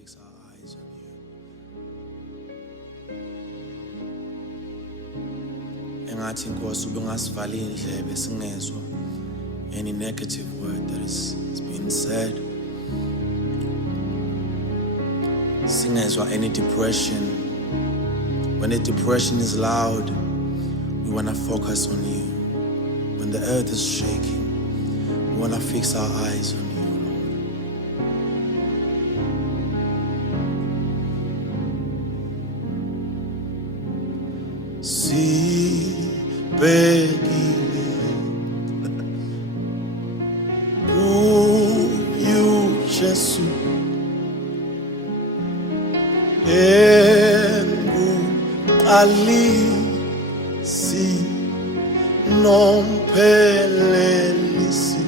fix our eyes on you. Engathi Nkosi ubungasivala indlebe singezwa any negative word that is being said. Singezwa any depression. When the depression is loud, we want to focus on you. When the earth is shaking, we want to fix our eyes on you. Sibhekile kuyu Jesu enguqalisi nomphelelisi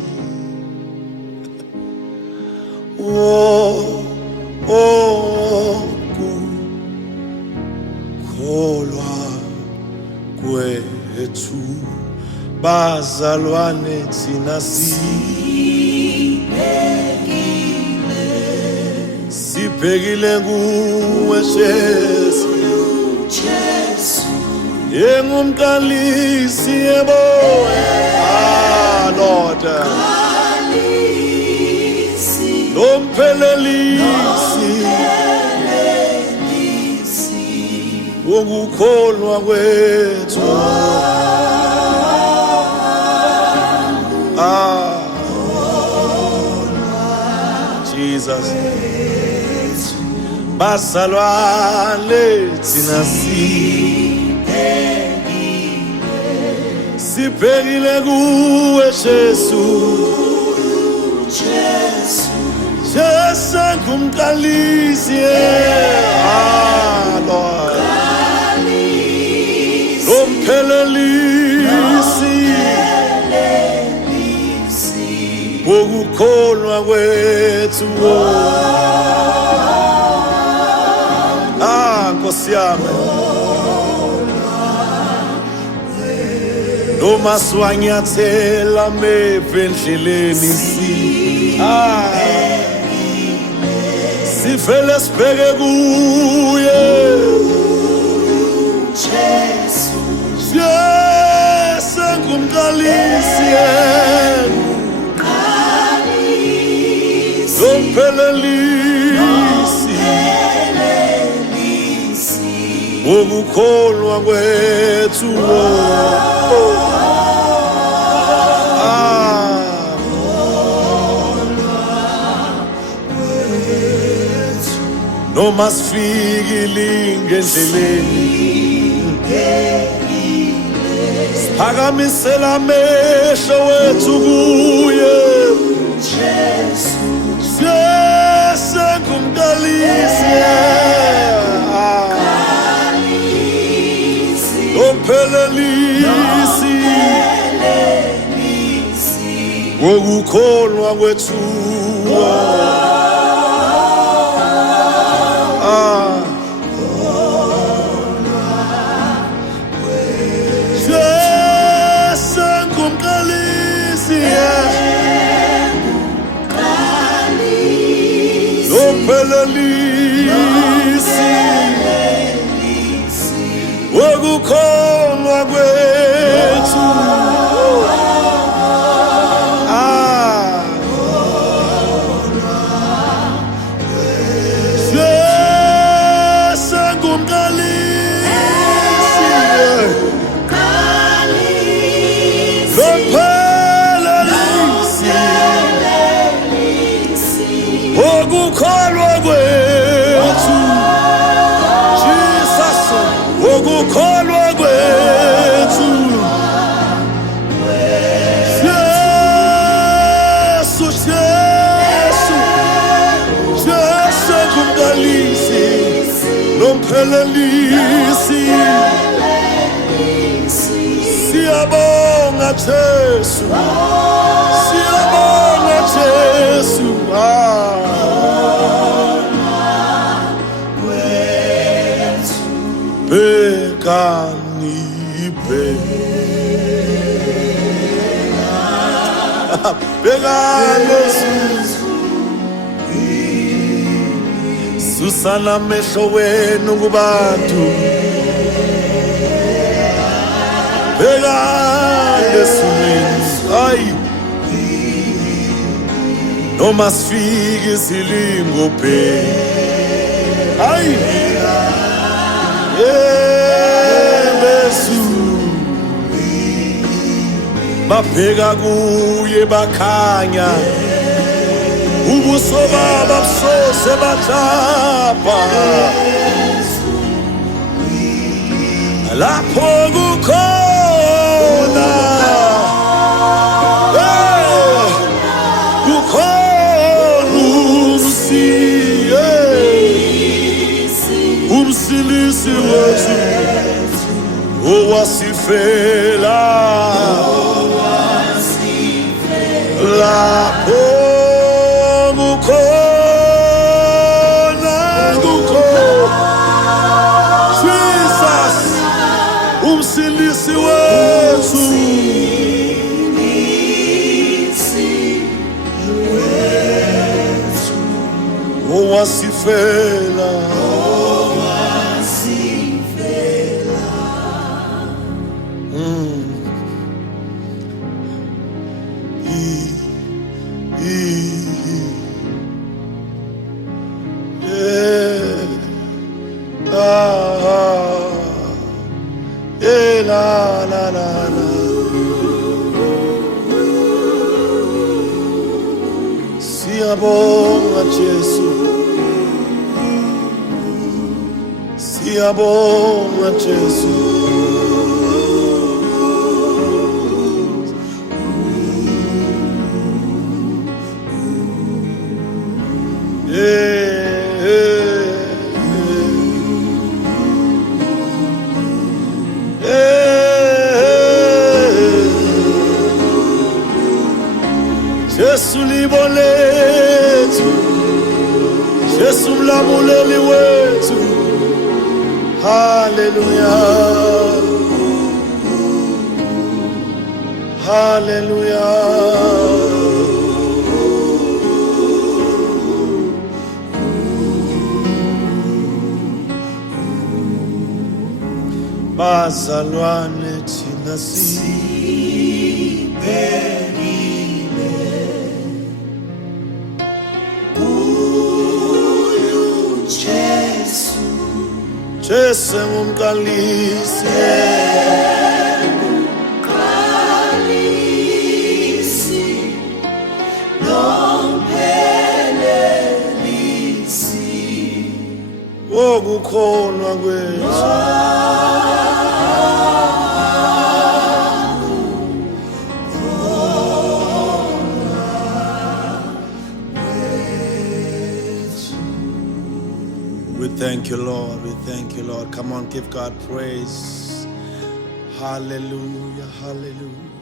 kukholwa kwethu bazalwane thina sibhekile kuwe Jesu engumqalisi yebo Lord nomphelelisi wokukholwa kwethu Jesus bazalwane thina sibhekile kuwe Jesu ngumqalisi Lord nomphelelisi wokukholwa kwethu Nkosi yami noma siwanyathela meve endleleni sivele sibheke kuye Jesu ngumqalisi nomphelelisi wokukholwa kwethu noma sifikile ngendleleni siphakamisela amehlo wethu kuye Jesu ngumqalisi nomphelelisi wokukholwa kwethu Jesu ngumqalisi nomphelelisi wokukholwa kwethu Jesu ngumqalisi nomphelelisi wokukholwa kwethu Jesus wokukholwa kwethu Jesu ngumqalisi nomphelelisi siyabonga Jesu bhekani bhekani susana amehlo wenu kubantu, bhekani esimeni, hayi noma sifike isilingo bheka, hayi Yesu babheka kuye bakhanya, ubuso baba busose bathapha, lapho kukhona umsilisi wethu owasifela, lapho kukhona Jesus umsilisi wethu owasifela, la la la la. Siyabonga Jesu, siyabonga Jesu, Jesu libo lethu, Jesu mlamuleli wethu, hallelujah, hallelujah. Bazalwane thina sibhekile kuyo Jesu, Jesu ngumqalisi nomphelelisi wokukholwa kwethu. We thank you, Lord. We thank you, Lord. Come on, give God praise. Hallelujah. Hallelujah.